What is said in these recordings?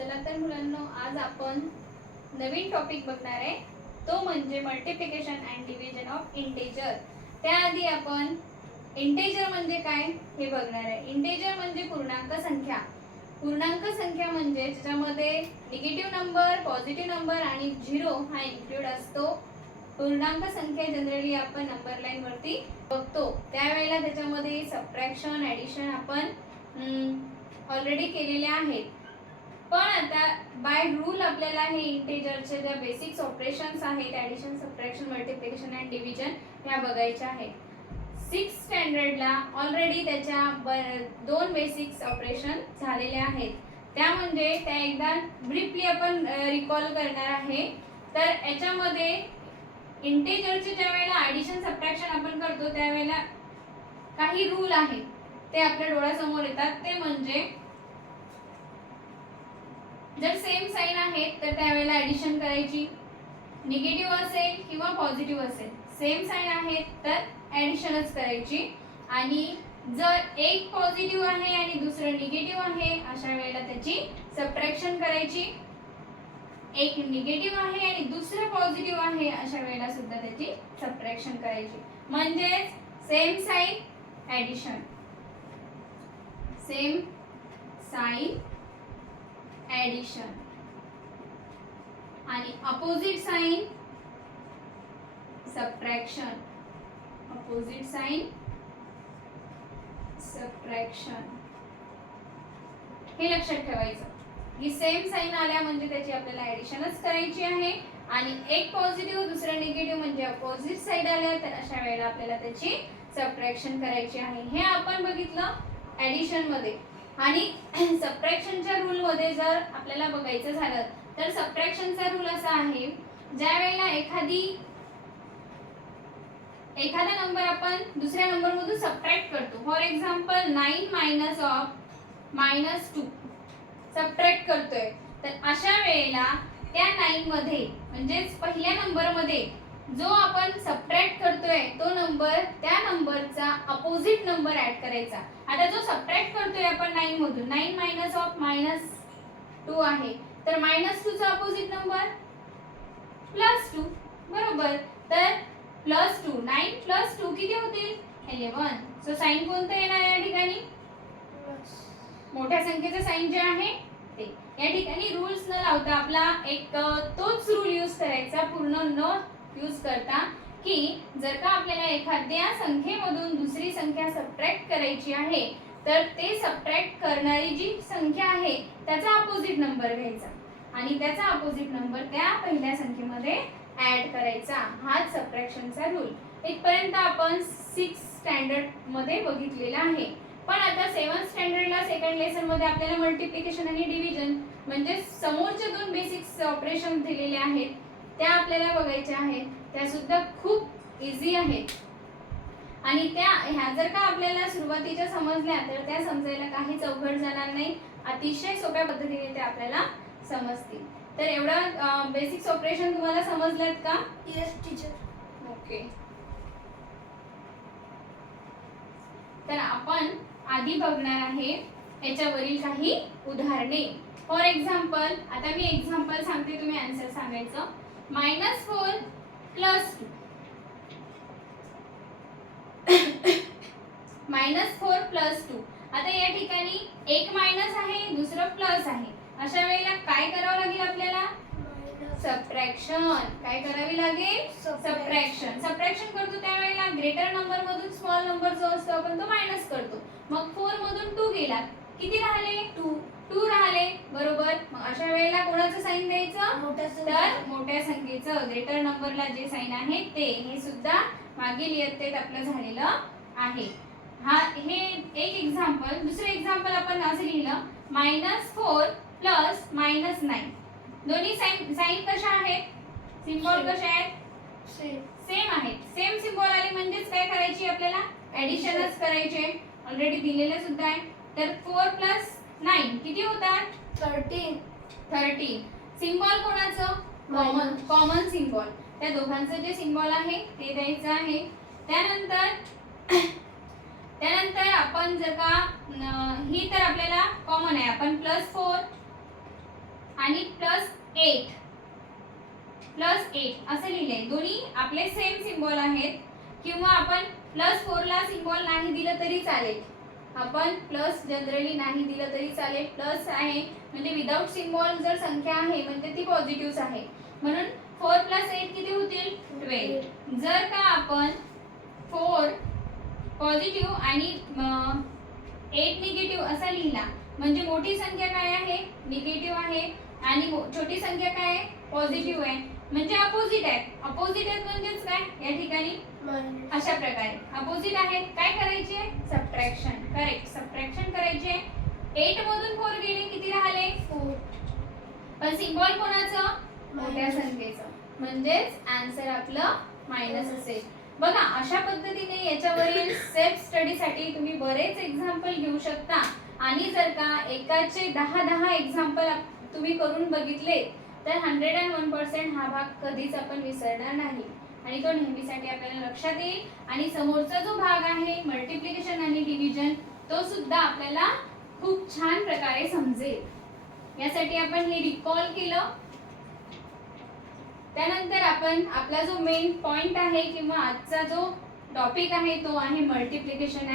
चला तर मुलांनो, आज आपण नवीन टॉपिक बघणार आहे, तो म्हणजे multiplication and division of integer. त्याआधी आपण इंटेजर म्हणजे काय हे बघणार आहे. इंटेजर म्हणजे पूर्णांक संख्या. पूर्णांक संख्या म्हणजे ज्याच्यामध्ये निगेटिव्ह नंबर, पॉझिटिव्ह नंबर आणि 0 हा इन्क्लूड असतो. पूर्णांक संख्या जनरली आपण नंबर लाईन वरती बघतो, त्यावेळेला त्याच्यामध्ये सबट्रॅक्शन, ॲडिशन आपण ऑलरेडी केलेले आहेत. पण आता बाय रूल आपल्याला हे इंटेजरचे ज्या बेसिक्स ऑपरेशन्स आहेत, addition, subtraction, multiplication and division, ह्या बघायच्या आहेत. 6th स्टँडर्डला ऑलरेडी त्याच्या 2 बेसिक्स ऑपरेशन झालेले आहेत. त्या म्हणजे त्या एकदा ब्रीफली आपण रिकॉल करणार आहे. तर याच्यामध्ये इंटेजरचे ज्या वेळेला ॲडिशन, सबट्रॅक्शन आपण करतो त्यावेळेला काही रूल आहेत, ते आपल्या डोळ्यासमोर येतात. ते म्हणजे जर सेम साइन आहेत तर त्यावेळेला ॲडिशन करायची, निगेटिव्ह असेल किंवा पॉझिटिव्ह असेल, सेम साइन आहेत तर ॲडिशनच करायची. आणि जर एक पॉझिटिव्ह आहे आणि दुसरं निगेटिव्ह आहे, अशा वेळेला त्याची सबट्रॅक्शन करायची. एक निगेटिव्ह आहे आणि दुसरं पॉझिटिव्ह आहे, अशा वेळेला सुद्धा त्याची सबट्रॅक्शन करायची. म्हणजेच same sign addition, same sign addition आणि opposite sign subtraction, opposite sign subtraction. हे लक्षात ठेवायचं की सेम साइन आल्या म्हणजे त्याची आपल्याला ॲडिशनच करायची आहे, आणि एक पॉझिटिव्ह दुसरा निगेटिव्ह म्हणजे अपोजिट साइड आल्या तर अशा वेळेला आपल्याला त्याची सबट्रॅक्शन करायची आहे. हे आपण बघितलं ॲडिशन मध्ये. आणि सबट्रॅक्शनच्या रूल मध्ये जर आपल्याला बघायचं झालं तर सबट्रॅक्शनचा रूल असा आहे, ज्या वेळेला एखादा नंबर आपण दुसऱ्या नंबर मधून सबट्रॅक्ट करतो. For example 9 minus of -2 subtract करतोय, तर अशा वेळेला त्या 9 मध्ये म्हणजेच पहिल्या नंबर मध्ये जो आपण सबट्रॅक्ट करतोय तो नंबर, त्या नंबरचा अपोजिट नंबर ऍड करायचा. आता जो सबट्रॅक्ट करतोय आपण 9 मधून, 9 मायनस ऑफ -2 आहे, तर -2 चा अपोजिट नंबर +2, बरोबर. तर +2, 9 + 2 किती होतील? 11. सो साइन कोणतं येणार या ठिकाणी? मोठ्या संख्येचं साइन जे आहे ते. या ठिकाणी रूल्स न लावता आपला एक तोच रूल यूज करायचा, पूर्ण न यूज करता, की जर का आपल्याला एखाद्या संख्येमधून दुसरी संख्या सबट्रॅक्ट करायची आहे तर ते सबट्रॅक्ट करणारी जी संख्या आहे त्याचा अपोजिट नंबर घ्यायचा आणि त्याचा अपोजिट नंबर त्या पहिल्या संख्येमध्ये ऍड करायचा. हाच सबट्रॅक्शनचा रूल. इथपर्यंत आपण 6th स्टँडर्ड मध्ये बघितलेला आहे. पण आता 7th स्टँडर्डला सेकंड लेसन मध्ये आपल्याला मल्टिप्लिकेशन आणि डिव्हिजन म्हणजे समोरचे 2 बेसिक्स ऑपरेशन दिलेले आहेत, त्या आपल्याला बघायच्या आहेत. त्या सुद्धा खूप इझी आहेत आणि ह्या जर का आपल्याला सुरुवातीच्या समजल्या तर त्या समजायला काहीच अवघड जाणार नाही. अतिशय सोप्या पद्धतीने ते आपल्याला समजतील. तर एवढा बेसिक्स ऑपरेशन तुम्हाला समजलेत का? Yes teacher. ओके. तर आपण आधी बघणार आहे याच्यावरील काही उदाहरणे. फॉर एक्झाम्पल, आता मी एक्झाम्पल सांगते, तुम्ही आन्सर सांगायचं. -4 + 2 -4 + 2. आता या ठिकाणी एक मायनस आहे, दुसरं प्लस आहे. अशा वेळेला काय करावं लागेल आपल्याला? सबट्रॅक्शन. काय करावी लागेल? सबट्रॅक्शन. सबट्रॅक्शन करतो त्यावेळेला ग्रेटर नंबर मधून स्मॉल नंबर जो असतो आपण तो मायनस करतो. मग 4 मधून 2 गेला, किती राहिले? 2 राहिले, बरोबर. मग अशा वेळेला कोणाचं साइन द्यायचं? तर मोठ्या संख्येचं, ग्रेटर नंबरला जे साइन आहे ते. हे सुद्धा मागील इयत्तेत आपलं झालेलं आहे. हे एक एक्झाम्पल. दुसरं एक्झाम्पल आपण असं लिहिलं, -4 + -9. दोन्ही साइन कशा आहेत? सिम्बॉल कशा आहेत? सेम आहेत. सेम सिम्बॉल आले म्हणजेच काय करायची आपल्याला? ॲडिशनच करायचे. ऑलरेडी दिलेले सुद्धा आहे. तर 4 + 9 किती होतात? 13. सिम्बॉल कोणाचं? Common symbol. त्या दोघांचं जे सिम्बॉल आहे ते द्यायचं आहे. त्यानंतर आपण जर का ही तर आपल्याला कॉमन आहे, आपण +4 आणि +8 असं लिहिलंय. दोन्ही आपले सेम सिम्बॉल आहेत. किंवा आपण +4 ला सिम्बॉल नाही दिलं तरी चालेल. आपण प्लस जनरली नाही दिलं तरी चालेल. प्लस आहे म्हणजे विदाउट सिम्बॉल जर संख्या आहे म्हणजे ती पॉझिटिव्हच आहे. म्हणून 4 + 8 किती होतील 12. जर का आपण 4 पॉझिटिव्ह आणि 8 निगेटिव्ह असा लिहिला म्हणजे मोठी संख्या काय आहे निगेटिव्ह आहे आणि छोटी संख्या काय आहे पॉझिटिव्ह आहे. म्हणजे अपोजिट आहे. अपोजिट आहेत म्हणजेच काय या ठिकाणी अशा प्रकारे अपोजिट आहेत. काय करायचे सबट्रॅक्शन. करेक्ट सबट्रॅक्शन करायचे. 8 मधून 4 गेले किती राहिले 4. पण सिम्बॉल कोणाचं मोठ्या संख्येचं म्हणजेच आन्सर आपलं मायनस असेल. बघा अशा पद्धतीने याच्यावरील सेल्फ स्टडी साठी तुम्ही बरेच एक्झाम्पल घेऊ शकता. आणि जर का एकाचे 10 एक्झाम्पल तुम्ही करून बघितले तर 101% हा भाग कधीच आपण विसरणार नाही आणि तो नेहमीसाठी आपल्याला लक्षात येईल. आणि समोरचा जो भाग आहे मल्टिप्लिकेशन आणि डिव्हिजन तो सुद्धा आपल्याला खूप छान प्रकारे समजेल. यासाठी आपण हे रिकॉल केलं. त्यानंतर आपण आपला जो मेन पॉइंट आहे किंवा आजचा जो टॉपिक आहे तो आहे मल्टिप्लिकेशन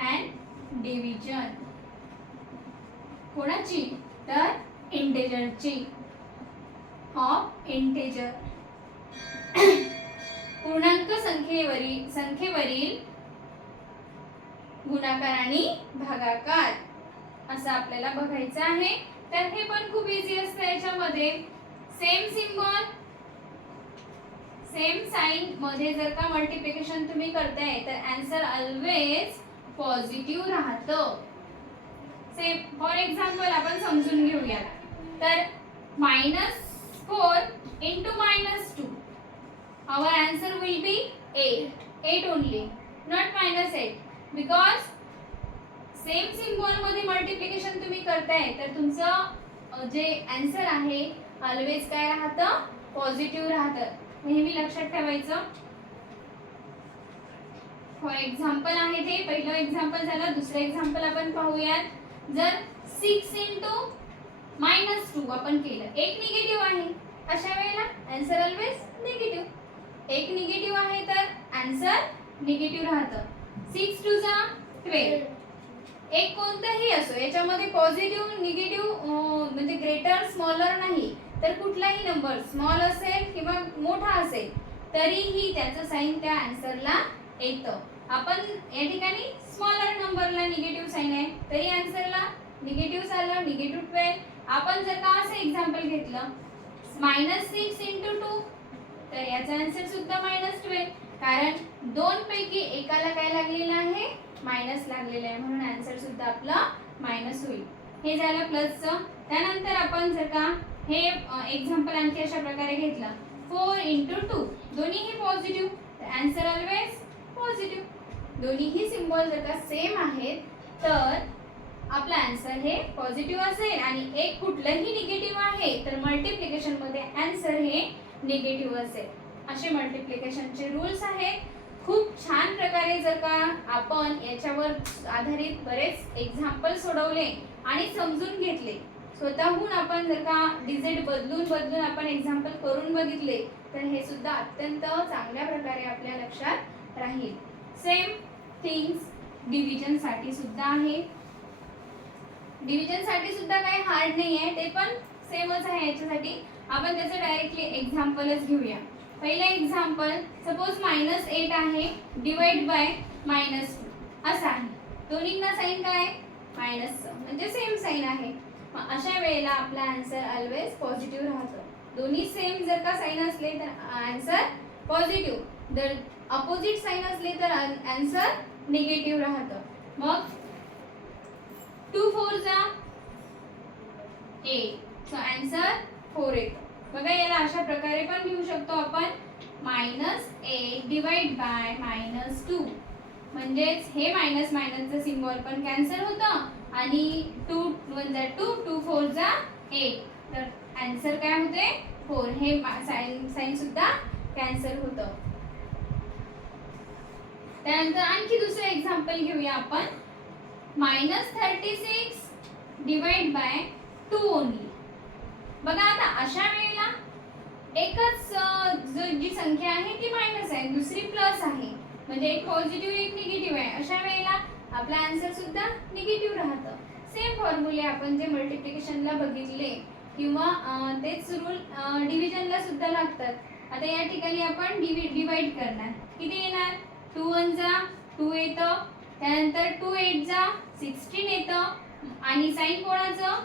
अँड डिव्हिजन. कोणाची तर इंटेजरची. ऑफ इंटेजर पूर्णांक संख्येवरील गुणाकार आणि भागाकार असं आपल्याला बघायचं आहे. तर हे पण खूप इझी असतं. याच्यामध्ये सेम सिम्बॉल सेम साइन मध्ये जर का मल्टिप्लिकेशन तुम्ही करताय तर आन्सर ऑलवेज पॉझिटिव्ह राहतं. सेम फॉर एक्झाम्पल आपण समजून घेऊया. तर -4 * -2 our answer will be 8 only, not -8 because same symbol मध्ये मल्टिप्लिकेशन तुम्ही करताय तर तुमचं जे आन्सर आहे ऑलवेज काय राहतं पॉझिटिव्ह राहतं. नेहमी लक्षात ठेवायचं. फॉर एक्झाम्पल आहे ते पहिलं एक्झाम्पल झालं. दुसरं एक्झाम्पल आपण पाहूयात. जर 6 * -2 आपण केलं. एक निगेटिव्ह आहे अशा वेळेला आन्सर ऑलवेज निगेटिव्ह. एक निगेटिव्ह आहे तर आन्सर निगेटिव्ह राहतं. 6 × 2 = 12. एक कोणताही असो याच्यामध्ये पॉझिटिव्ह निगेटिव्ह म्हणजे ग्रेटर स्मॉलर नाही तर कुठलाही नंबर स्मॉल असेल किंवा मोठा असेल तरीही त्याचं साइन त्या आन्सरला येतं. आपण या ठिकाणी स्मॉलर नंबरला निगेटिव्ह साइन आहे तरी आन्सरला निगेटिव्ह आलं -12. आपण जर का असं एक्झाम्पल घेतलं -6 × 2 तर याचा आन्सर सुद्धा -12 कारण दोन पैकी एकाला काय लागलेलं आहे मायनस लागलेलं आहे म्हणून आन्सर सुद्धा आपला मायनस होईल. हे झालं प्लसचं. त्यानंतर आपण जर का हे एक्झाम्पल आणखी अशा प्रकारे घेतलं 4 × 2 दोन्हीही पॉझिटिव्ह तर आन्सर ऑलवेज पॉझिटिव्ह. दोन्हीही सिम्बॉल जर का सेम आहेत तर आपला आन्सर हे पॉझिटिव्ह असेल आणि एक कुठलंही निगेटिव्ह आहे तर मल्टिप्लिकेशन मध्ये आन्सर हे निगेटिव्ह असेल. असे मल्टिप्लिकेशनचे रूल्स आहेत. खूप छान प्रकारे जर का आपण याच्यावर आधारित बरेच एक्झाम्पल सोडवले आणि समजून घेतले स्वतःहून आपण जर का डिजिट बदलून आपण एक्झाम्पल करून बघितले तर हे सुद्धा अत्यंत चांगल्या प्रकारे आपल्या लक्षात राहील. सेम थिंग्स डिव्हिजन साठी सुद्धा आहे. डिव्हिजन साठी सुद्धा काही हार्ड नाही आहे ते पण सेमच आहे. याच्यासाठी आपण त्याचं डायरेक्टली एक्झाम्पलच घेऊया. पहिलं एक्झाम्पल सपोज -8 आहे डिवाइड बाय -2 असं आहे. दोन्हींना साइन काय मायनसचं म्हणजे सेम साइन आहे. अशा वेळेला आपला आन्सर ऑलवेज पॉझिटिव्ह राहतो. दोन्ही सेम जर का साइन असले तर आन्सर पॉझिटिव्ह. जर अपोजिट साइन असले तर आन्सर निगेटिव्ह राहतं. मग 2 × 4 = 8 सो आन्सर 4 येतो. बघा याला अशा प्रकारे पण लिहू शकतो आपण -8 डिवाइड बाय -2 म्हणजेच हे मायनस मायनसचं सिम्बॉल पण कॅन्सल होतं आणि 2 × 1 = 2 2 × 4 = 8 तर आन्सर काय होते 4. हे साइन सुद्धा कॅन्सल होतं. त्यानंतर आणखी दुसरं एक्झाम्पल घेऊया आपण -36 डिवाइड बाय 2 ओनली. बघा आता अशा वेळेला एकच जी संख्या आहे ती मायनस आहे, दुसरी प्लस आहे, म्हणजे एक पॉझिटिव्ह एक निगेटिव्ह आहे. अशा वेळेला आपला आन्सर सुद्धा निगेटिव्ह राहतं. सेम फॉर्म्युले आपण जे मल्टिप्लिकेशनला बघितले किंवा तेच रूल डिव्हिजनला सुद्धा लागतात. आता या ठिकाणी आपण डिवाइड करणार. किती येणार? 2 1 जा 2 येतं, त्यानंतर 2 8 जा 16 येतं आणि साइन कोणाचं?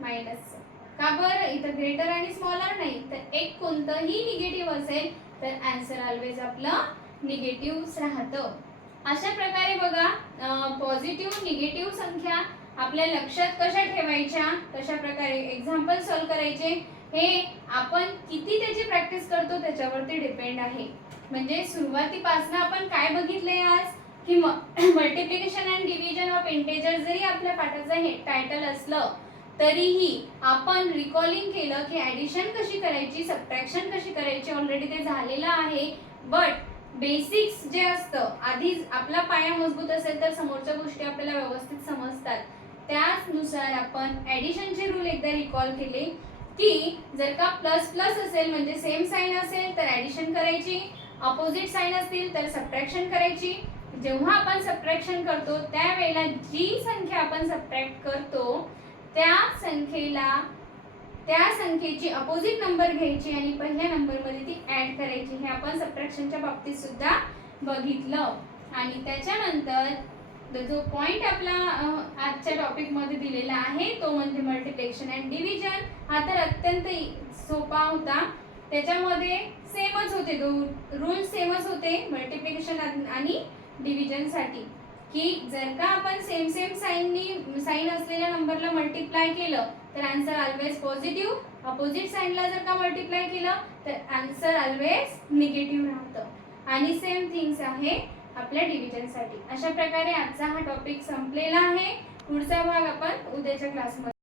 मायनस. का बरं? इथं ग्रेटर आणि स्मॉलर नाही, तर एक कोणतंही निगेटिव्ह असेल तर आन्सर ऑलवेज आपलं निगेटिव्हच राहतं. अशा प्रकारे बघा पॉझिटिव्ह निगेटिव्ह संख्या आपल्या लक्षात कशा ठेवायच्या, कशा प्रकारे एक्झाम्पल सॉल्व करायचे हे आपण किती त्याची प्रॅक्टिस करतो त्याच्यावरती डिपेंड आहे. म्हणजे सुरुवातीपासून आपण काय बघितले आज की multiplication and division of integer जरी आपल्या पाठाचं हे टायटल असलं तरीही आपण रिकॉलिंग केलं की ॲडिशन कशी करायची, सबट्रॅक्शन कशी करायची, ऑलरेडी ते झालेलं आहे. बट बेसिक्स जे असतं, आधीच आपला पाया मजबूत असेल तर समोरच्या गोष्टी आपल्याला व्यवस्थित समजतात. त्यानुसार आपण ॲडिशनचे रूल एकदा रिकॉल केले की जर का प्लस प्लस असेल म्हणजे सेम साइन असेल तर ॲडिशन करायची, अपोजिट साइन असतील तर सबट्रॅक्शन करायची. जेव्हा आपण सबट्रॅक्शन करतो त्यावेळेला जी संख्या आपण सबट्रॅक्ट करतो त्या संख्येची अपोजिट नंबर घ्यायची आणि पहिल्या नंबरमध्ये ती ऍड करायची. हे आपण सबट्रॅक्शनच्या बाबतीत सुद्धा बघितलं. आणि त्याच्यानंतर जो पॉइंट आपला आजच्या टॉपिक मध्ये दिलेला आहे तो म्हणजे मल्टिप्लिकेशन अँड डिव्हिजन. हा तर अत्यंत सोपा होता. त्याच्यामध्ये सेमच होते, रूल सेमच होते मल्टिप्लिकेशन आणि डिव्हिजन साठी की जर का आपण सेम साइन असलेल्या नंबरला मल्टिप्लाय केलं तर आन्सर ऑलवेज पॉझिटिव्ह, अपोजिट साइनला जर का मल्टिप्लाय केलं तर आन्सर ऑलवेज निगेटिव्ह राहतं. आणि सेम थिंग्स आहे आपल्या डिव्हिजनसाठी. अशा प्रकारे आजचा हा टॉपिक संपलेला आहे. पुढचा भाग आपण उद्याच्या क्लासमध्ये